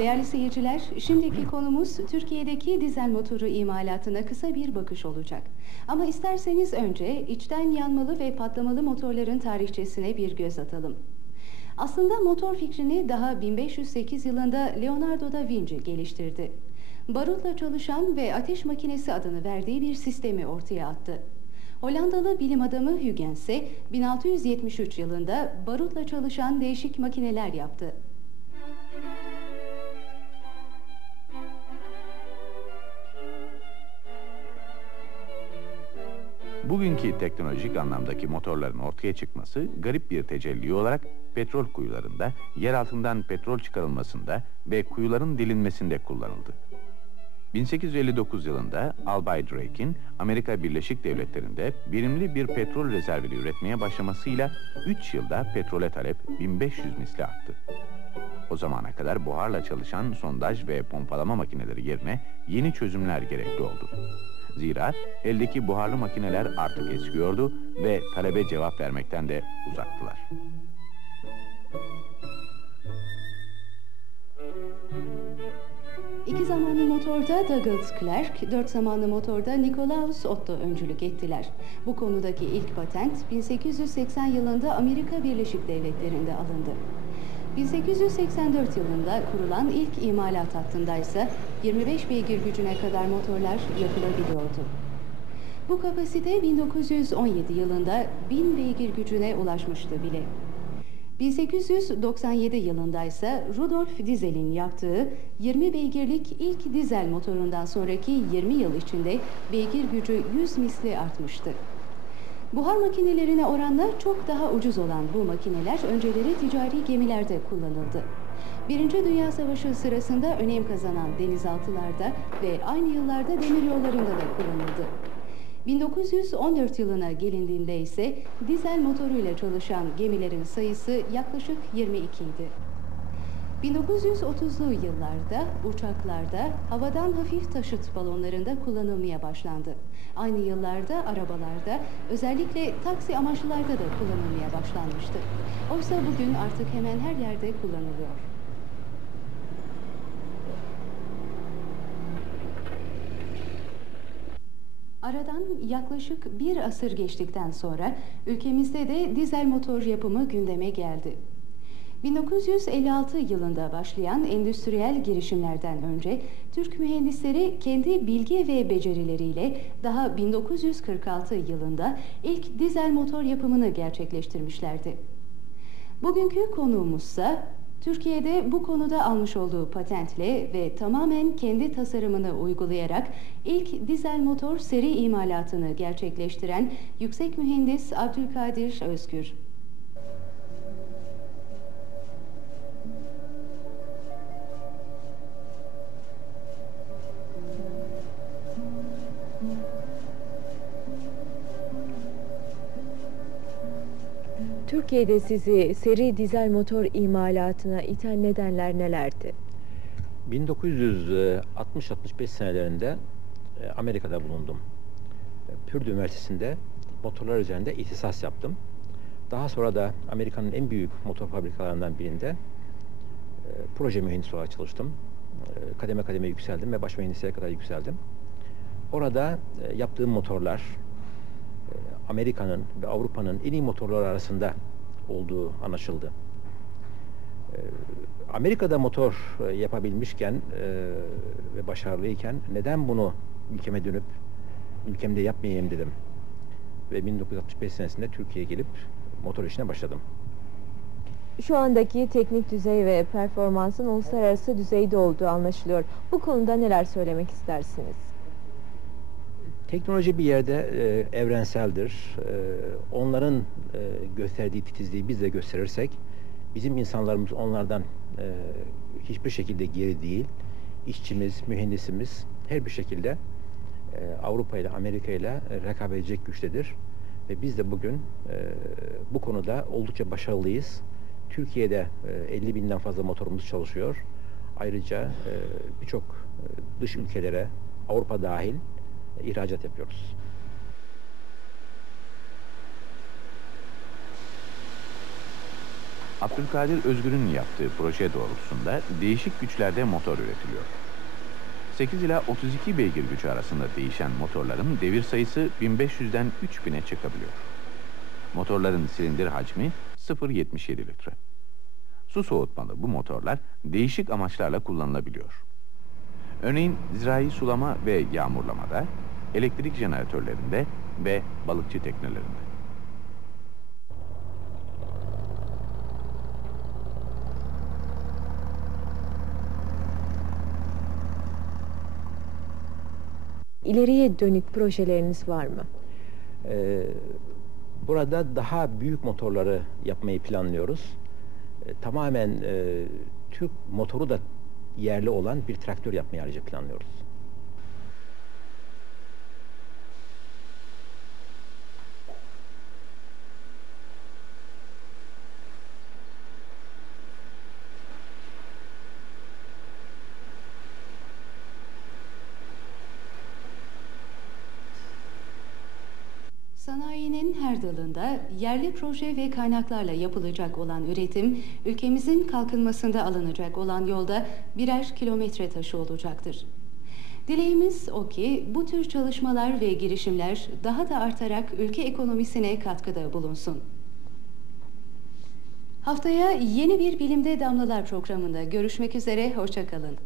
Değerli seyirciler, şimdiki konumuz Türkiye'deki dizel motoru imalatına kısa bir bakış olacak. Ama isterseniz önce içten yanmalı ve patlamalı motorların tarihçesine bir göz atalım. Aslında motor fikrini daha 1508 yılında Leonardo da Vinci geliştirdi. Barutla çalışan ve ateş makinesi adını verdiği bir sistemi ortaya attı. Hollandalı bilim adamı Huygens ise 1673 yılında barutla çalışan değişik makineler yaptı. Bugünkü teknolojik anlamdaki motorların ortaya çıkması garip bir tecelli olarak petrol kuyularında, yer altından petrol çıkarılmasında ve kuyuların delinmesinde kullanıldı. 1859 yılında Albay Drake'in Amerika Birleşik Devletleri'nde birimli bir petrol rezervini üretmeye başlamasıyla 3 yılda petrole talep 1500 misli arttı. O zamana kadar buharla çalışan sondaj ve pompalama makineleri yerine yeni çözümler gerekli oldu. Zira eldeki buharlı makineler artık eskiyordu ve talebe cevap vermekten de uzaktılar. İki zamanlı motorda Douglas Clark, dört zamanlı motorda Nikolaus Otto öncülük ettiler. Bu konudaki ilk patent 1880 yılında Amerika Birleşik Devletleri'nde alındı. 1884 yılında kurulan ilk imalat hattında ise 25 beygir gücüne kadar motorlar yapılabiliyordu. Bu kapasite 1917 yılında 1000 beygir gücüne ulaşmıştı bile. 1897 yılında ise Rudolf Diesel'in yaptığı 20 beygirlik ilk dizel motorundan sonraki 20 yıl içinde beygir gücü 100 misli artmıştı. Buhar makinelerine oranla çok daha ucuz olan bu makineler önceleri ticari gemilerde kullanıldı. Birinci Dünya Savaşı sırasında önem kazanan denizaltılarda ve aynı yıllarda demiryollarında da kullanıldı. 1914 yılına gelindiğinde ise dizel motoruyla çalışan gemilerin sayısı yaklaşık 22 idi. 1930'lu yıllarda uçaklarda, havadan hafif taşıt balonlarında kullanılmaya başlandı. Aynı yıllarda arabalarda, özellikle taksi amaçlılarda da kullanılmaya başlanmıştı. Oysa bugün artık hemen her yerde kullanılıyor. Aradan yaklaşık bir asır geçtikten sonra ülkemizde de dizel motor yapımı gündeme geldi. 1956 yılında başlayan endüstriyel girişimlerden önce Türk mühendisleri kendi bilgi ve becerileriyle daha 1946 yılında ilk dizel motor yapımını gerçekleştirmişlerdi. Bugünkü konuğumuzsa Türkiye'de bu konuda almış olduğu patentle ve tamamen kendi tasarımını uygulayarak ilk dizel motor seri imalatını gerçekleştiren yüksek mühendis Abdülkadir Özgür. Türkiye'de sizi seri dizel motor imalatına iten nedenler nelerdi? 1960-65 senelerinde e, Amerika'da bulundum. Purdue Üniversitesi'nde motorlar üzerinde ihtisas yaptım. Daha sonra da Amerika'nın en büyük motor fabrikalarından birinde e, proje mühendisi olarak çalıştım. E, kademe kademe yükseldim ve baş mühendisliğe kadar yükseldim. Orada yaptığım motorlar Amerika'nın ve Avrupa'nın en iyi motorlar arasında olduğu anlaşıldı. Ee, Amerika'da motor e, yapabilmişken e, ve başarılıyken neden bunu ülkeme dönüp ülkemde yapmayayım dedim. Ve 1965 senesinde Türkiye'ye gelip motor işine başladım. Şu andaki teknik düzey ve performansın uluslararası düzeyde olduğu anlaşılıyor. Bu konuda neler söylemek istersiniz? Teknoloji bir yerde e, evrenseldir. E, onların e, gösterdiği titizliği biz de gösterirsek bizim insanlarımız onlardan e, hiçbir şekilde geri değil. İşçimiz, mühendisimiz her bir şekilde e, Avrupa ile Amerika ile rekabet edecek güçtedir. Ve biz de bugün e, bu konuda oldukça başarılıyız. Türkiye'de e, 50 binden fazla motorumuz çalışıyor. Ayrıca e, birçok e, dış ülkelere, Avrupa dahil ihracat yapıyoruz. Abdülkadir Özgür'ün yaptığı proje doğrultusunda değişik güçlerde motor üretiliyor. 8 ila 32 beygir gücü arasında değişen motorların devir sayısı 1500'den 3000'e çıkabiliyor. Motorların silindir hacmi 0.77 litre. Su soğutmalı bu motorlar değişik amaçlarla kullanılabiliyor. Örneğin zirai sulama ve yağmurlamada, elektrik jeneratörlerinde ve balıkçı teknelerinde. İleriye dönük projeleriniz var mı? Ee, burada daha büyük motorları yapmayı planlıyoruz. Ee, tamamen e, Türk motoru da yerli olan bir traktör yapmayı ayrıca planlıyoruz. Sanayinin her dalında yerli proje ve kaynaklarla yapılacak olan üretim, ülkemizin kalkınmasında alınacak olan yolda birer kilometre taşı olacaktır. Dileğimiz o ki bu tür çalışmalar ve girişimler daha da artarak ülke ekonomisine katkıda bulunsun. Haftaya yeni bir Bilimde Damlalar programında görüşmek üzere, hoşçakalın.